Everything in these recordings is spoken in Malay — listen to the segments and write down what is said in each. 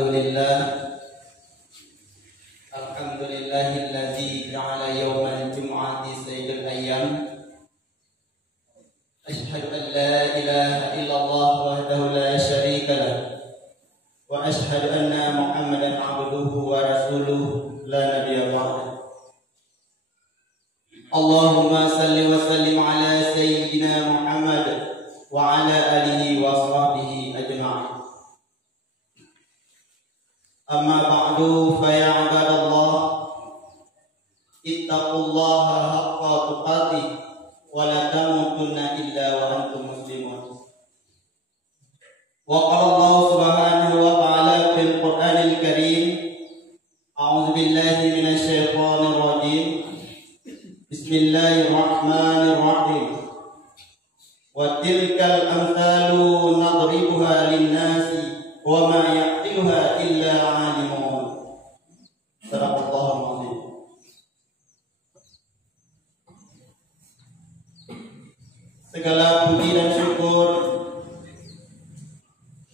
Alhamdulillahilladzi ja'ala yawmal jum'ati sayyidul ayyam. Asyhadu an la ilaha illallah wahdahu la syarika lah. Wa asyhadu anna Muhammadan 'abduhu wa rasuluhu la nabiyya ba'dahu. Allahumma salli wa sallim ala sayyidina Muhammad wa ala alihi wa sahbihi ajma'in. Amma ba'du, fa ya ibadallah, ittaqullaha haqqa tuqatih wa la tamutunna illa wa antum muslimun. Wa qala Allah subhanahu wa ta'ala fil Qur'anil Karim, a'udzu billahi minasy syaithanir rajim. Bismillahirrahmanirrahim. Wa tilkal amsalu nadribuha lin-nasi wa ma yaqiluha illa 'alimun. Sadaqallahul azim. Segala puji dan syukur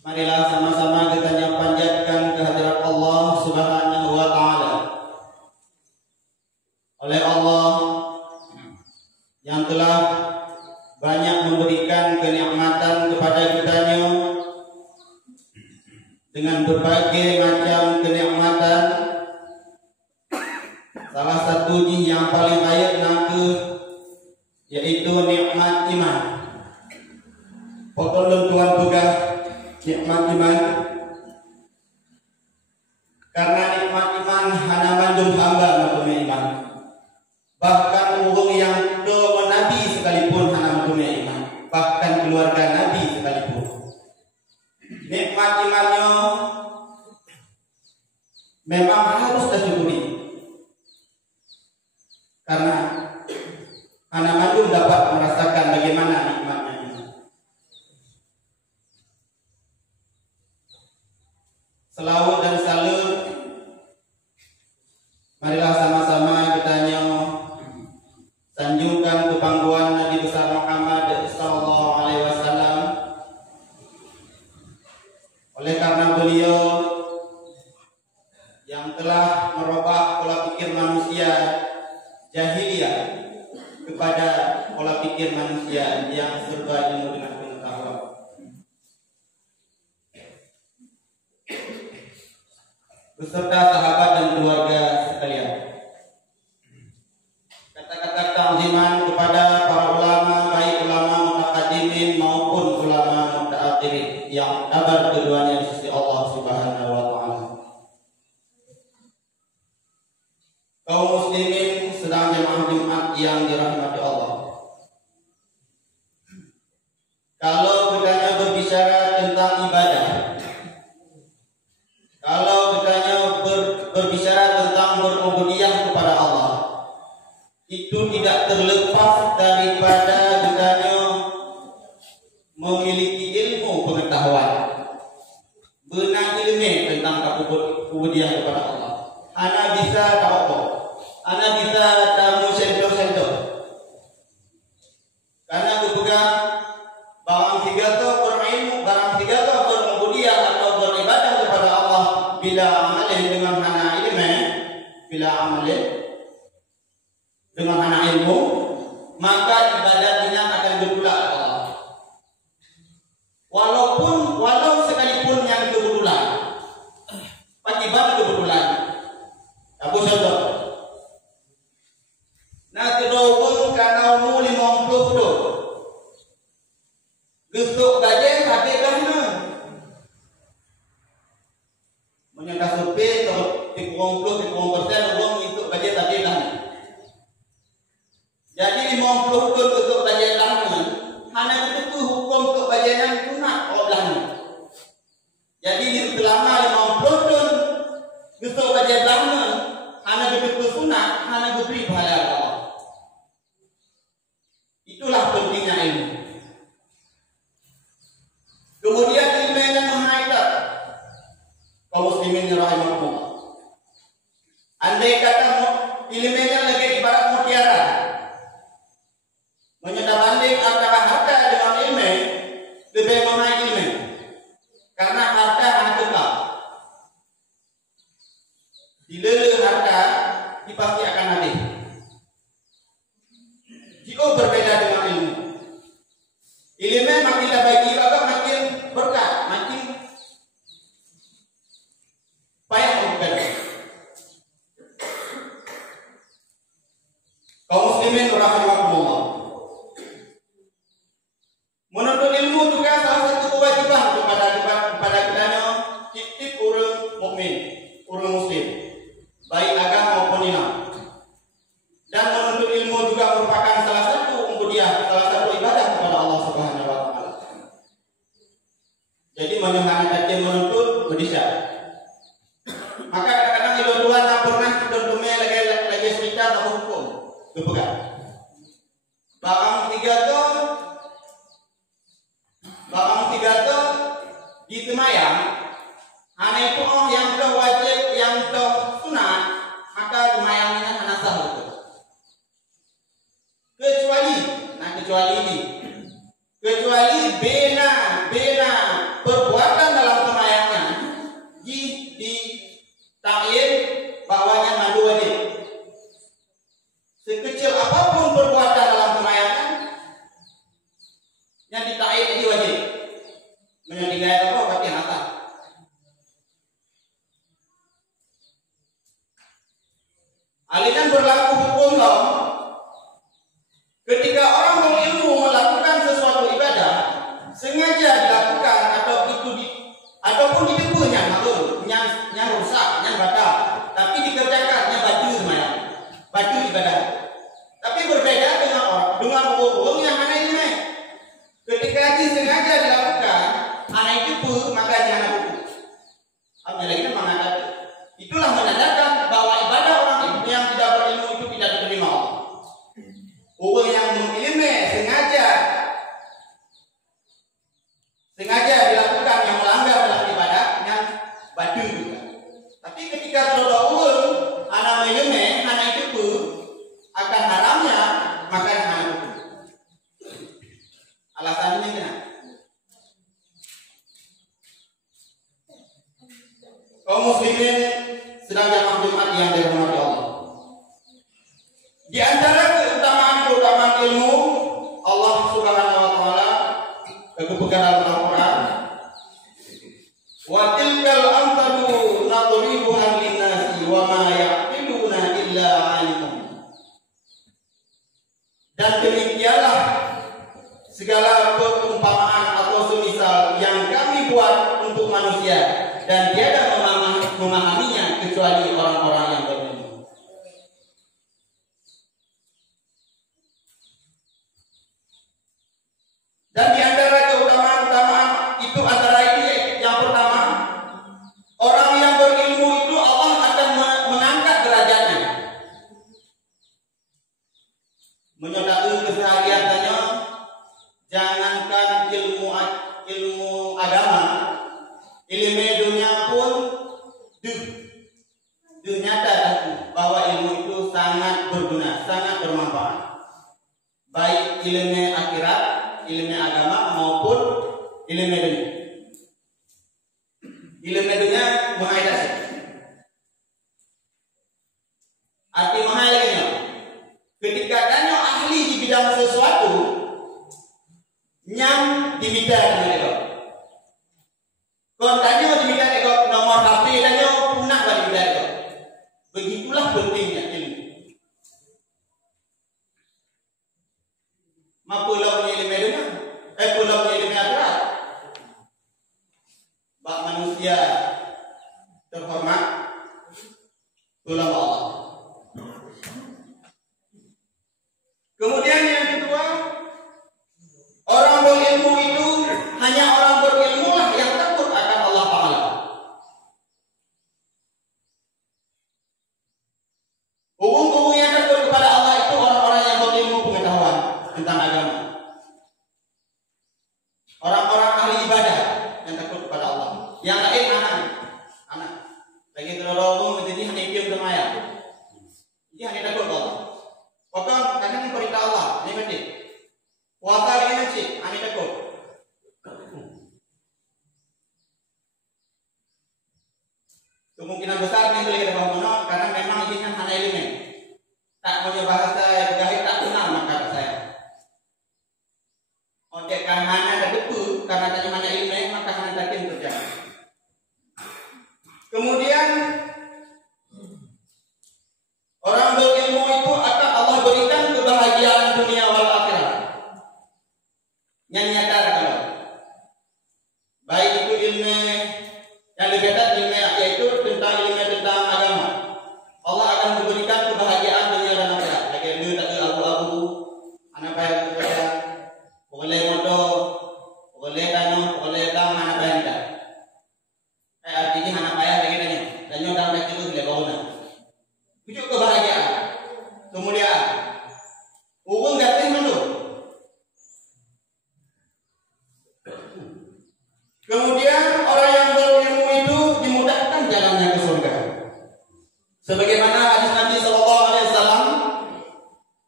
marilah sama-sama kita panjatkan kehadirat Allah Subhanahu wa taala. Oleh Allah yang telah banyak memberikan kenikmatan kepada kitanya dengan berbagai macam kenikmatan. Salah satunya yang paling baik nanti yaitu nikmat iman. Pokoknya Tuhan pegah nikmat iman, karena nikmat iman hanya mandum hamba mempunyai iman. Bahkan orang yang doa Nabi sekalipun hanya mempunyai iman, bahkan keluarga Nabi sekalipun. Nikmat imannya memang harus disyukuri, karena anak mandum dapat merasakan bagaimana nikmatnya iman. Selawat dan salut marilah sama-sama kita sanjungkan kepangguan Nabi besar Muhammad sallallahu alaihi wasallam. Oleh karena beliau yang telah merubah pola pikir manusia jahiliyah kepada pola pikir manusia yang serba ilmu dengan pengetahuan. Beserta sahabat dan keluarga sekalian, kata-kata ta'ziman kepada para ulama, baik ulama mutaqaddimin maupun ulama mutaakhirin yang kabar keduanya di sisi Allah Subhanahu wa taala. Kaum muslimin sedang jemaah Jumat yang dirahmati Allah. Kalau kita berbicara tentang ibadah, kalau kita berbicara tentang berubudiyah kepada Allah, itu tidak terlepas daripada kita memiliki ilmu pengetahuan, benar ilmu tentang ubudiyah kepada Allah. Ana bisa tahu, ana bisa tahu sento-sento, karena kebuka barang tiga tu berilmu, barang tiga tu berubudiyah atau beribadah kepada Allah bila amalih dengan hana ilmu, bila amalih dengan hana ilmu, maka ibadahnya akan bertolak Allah. Walau sekalipun yang kebetulan, akibat kebetulan. Abu contoh, nanti dawang kana umur 50 tu, gesuk gajen habis dah na. Menyangka survei tu 30% orang itu gajen habis dah. Jadi 50 tu gesuk gajen dah na, hanya itu hukum untuk gajenan sunat Allah na. Jadi selama 50 tu gesuk gajen dah na, hanya betul sunat, hanya beri pahala Allah. Itulah pentingnya ilmu. Kemudian ilmu yang menghaikat kaum muslimin rahimahumullah. Andai kata ilmu yang lagi ibarat mutiara, muslimin rahimakumullah. Menuntut ilmu juga salah satu kewajiban kepada kita tiap orang mukmin, orang muslim, baik agama maupun Islam. Dan menuntut ilmu juga merupakan salah satu ibadah kepada Allah Subhanahu wa taala. Jadi menyemangatkan dia menuntut berdisyak. Maka kadang-kadang itu Tuhan tak pernah tentunya lagi cerita atau hukum berpegang. Barang tiga tu di temayang, hanya itu yang wajib, yang sunat, maka temayangnya hanya sah betul. Kecuali bena perbuatan dalam temayangnya di takyid bahwanya madu wajib. Sekecil apapun perbuatan dalam temayangnya yang ditakyid ini wajib. Menyediakan apa berarti hata. Aliran berlaku hukum loh. Ketika orang berilmu melakukan sesuatu ibadah sengaja dilakukan ataupun ditepuhnya yang rusak, yang batal, tapi dikerjakannya baju ibadah. Tapi berbeda dengan orang yang hanya ini. Ketika sengaja dilakukan, hanya itu maka jangan hukum. Apa lagi mengatakan itulah menandakan bahwa ibadah orang yang tidak berilmu itu tidak diterima Allah. Orang yang mengilmu sengaja dilakukan yang melanggar dalam ibadah yang batu juga. Tapi ketika ada orang anak mengilmu anak itu akan haramnya maka jangan hukum. Alasannya kenapa? Kaum muslimin sedang jamaah Jumat yang dirahmati Allah. Di antara keutamaan ilmu Allah Subhanahu wa taala kebenaran Al-Qur'an. Wa tilkal amsalu nadribuha lin-nasi wa ma ya'qiluna illa 'alimun. Dan demikianlah segala perumpamaan atau semisal yang kami buat untuk manusia dan tiada memahaminya kecuali orang-orang yang berilmu. Dan di antara keutamaan itu antara ini yang pertama, orang yang berilmu itu Allah akan mengangkat derajatnya. Menyodai kesehariannya, jangankan ilmu agama, ilmu dunia pun nyata bahwa ilmu itu sangat berguna, sangat bermanfaat. Baik ilmu akhirat, ilmu agama maupun ilmu dunia. Ilmu dunia mengaidasi. Arti mengaidasinya, ketika tanya ahli di bidang sesuatu, yang diminta dengan itu. Kalau tanya diminta itu nomor HP tanya punah bagi diminta itu. Begitulah pentingnya ilmu. Mapulau ilmu dunia, pulau ilmu akhirat. Bak manusia terhormat, tulang Allah. Kemudian yang kedua, orang berilmu itu hanya orang berilmu lah yang takut akan Allah Ta'ala. Hukum-hukum yang takut kepada Allah itu orang-orang yang berilmu pengetahuan tentang agama. Orang-orang ahli ibadah yang takut kepada Allah. Yang lain anak. Lagi terlalu menjadi hanya diam temaya. Dia hanya takut Allah. Pokoknya kadang perintah Allah.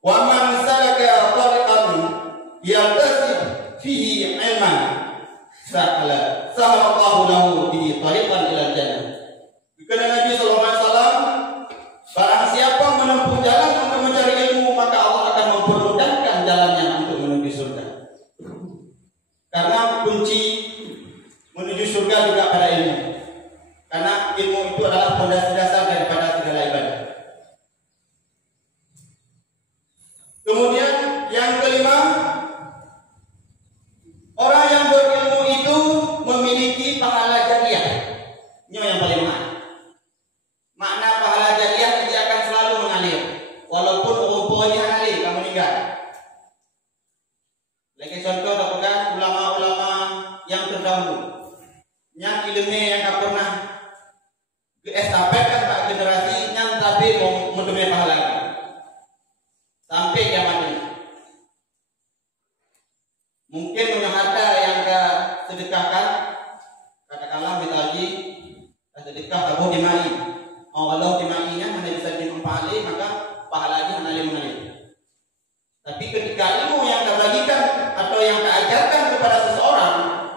Wa man salaka tariqan yaltasib fihi ilman sahala Allahu lahu bihi tariqan ila jannah. Kata Nabi sallallahu alaihi wasallam, barang siapa menempuh jalan untuk mencari ilmu, maka Allah akan mempermudahkan jalannya untuk menuju surga. Karena kunci menuju surga juga pada ilmu. Karena ilmu itu adalah fondasi dasar daripada segala ibadah. Kemudian yang kelima, orang yang berilmu itu memiliki pahala jariah. Ini yang paling mahal. Makna pahala jariah, dia akan selalu mengalir, walaupun rumputnya mengalir, kamu meninggal. Lagi contoh, dapatkan ulama-ulama yang terdahulu, yang ilmu yang tak pernah estafetkan pada generasi yang tapi mendunia pahala sampai kiamat ini. Mungkin punya harta yang ke sedekahkan, katakanlah mitagi sedekah tabuh dimai. Kalau dimainya hanya bisa dimanfaatkan, maka pahalanya mengalir mengalir. Tapi ketika ilmu yang terbagikan atau yang diajarkan kepada seseorang,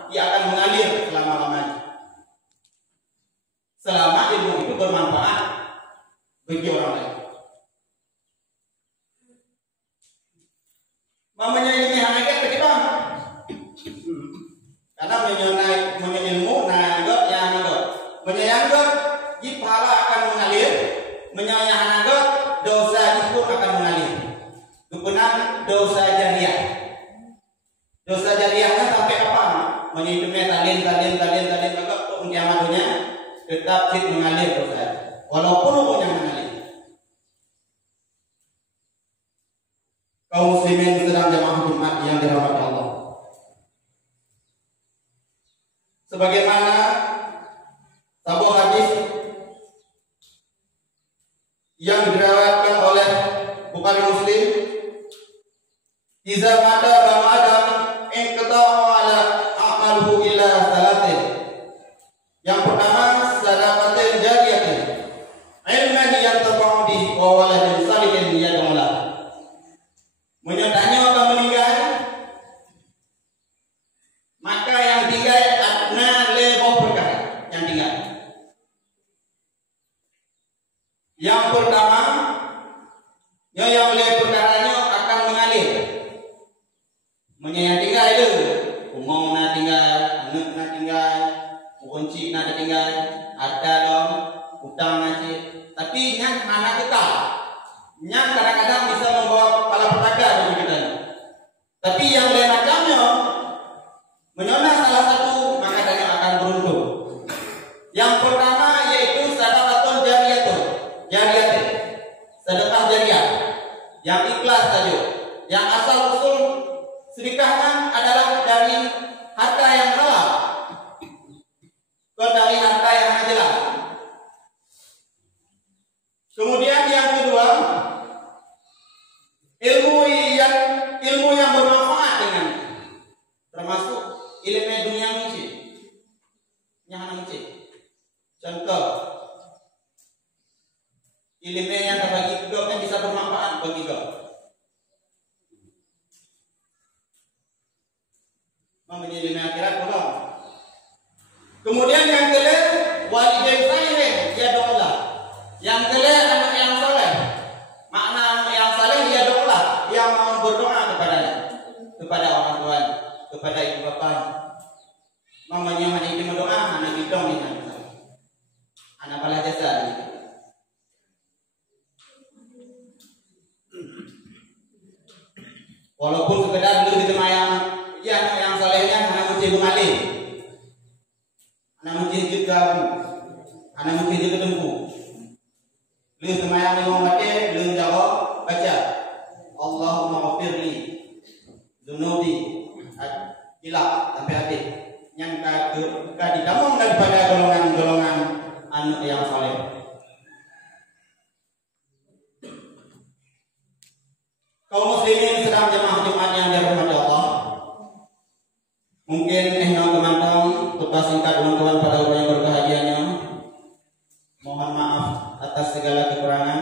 dia akan mengalir selama-lamanya. Selama ilmu itu bermanfaat bagi orang lain. Mamanya ini hanya kita, karena ilmu nanggot yang nanggot, menyanggot, di pahala akan mengalir, menyayangkan dosa itu akan mengalir. Kebenaran dosa jariah. Dosa jariahnya sampai apa? Menghidupnya talin, maka kiamatnya tetap mengalir dosa. Walaupun hukumnya mengalir. Kaum muslimin sedang jemaah Jumat yang dirahmati Allah. Sebagaimana sebuah hadis yang diriwayatkan oleh Bukhari Muslim, "Iza mata bani Adam inqata'a ala a'maluhu ila salatin." Yang pertama, sadaqatin jariyatin, ilman yantafa'u bihi wa waladin salihin yad'u lahu. Menyertanya orang meninggal, maka yang tinggal adna lebih perkara yang tinggal. Yang pertama, yang oleh perkaranya akan mengalir. Menyayang tinggal itu, umum na tinggal, anak na tinggal, kunci na tinggal, harta dong, utang nasi. Tapi yang anak kita, yang kadang-kadang bisa membawa kepala petaka bagi kita. Tapi yang lain macamnya, menyona salah satu, maka dia akan beruntung. Yang pertama yaitu sadaqatun jariyatun. Jariyatun, sedekah jariah yang ikhlas saja, yang asal usul sedekahnya adalah dari harta yang halal, bukan dari harta yang jelas. Kemudian yang kedua, ilmu yang bermanfaat dengan, termasuk ilmu dunia misi, yang misi. Contoh, ilmu yang terbagi kau kan bisa bermanfaat bagi kau. Mamanya ilmu akhirat belum. Kemudian yang kedua, walidain salihin ya doa. Yang kedua, anak yang soleh. Makna anak yang soleh ya doa, yang mau berdoa kepadanya, kepada orang tua, kepada ibu bapa. Mamanya hanya itu berdoa, anak itu nih anak balas jasa. Walaupun sekedar dulu di yang yang solehnya anak mesti mengalir, anak mesti juga, anak mesti juga tempuh. Lu semayang lima mati, lu jawab baca Allahumma ghafirli dzunubi ila sampai habis. Yang didamung daripada golongan-golongan anak yang soleh. Kaum muslimin sedang jemaah Jumat yang dirahmati Allah. Mungkin teman-teman khutbah singkat teman-teman pada orang yang berbahagianya. Mohon maaf atas segala kekurangan.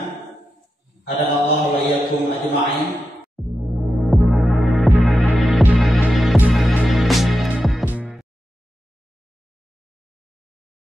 Ada Allah wa iyyakum ajma'in.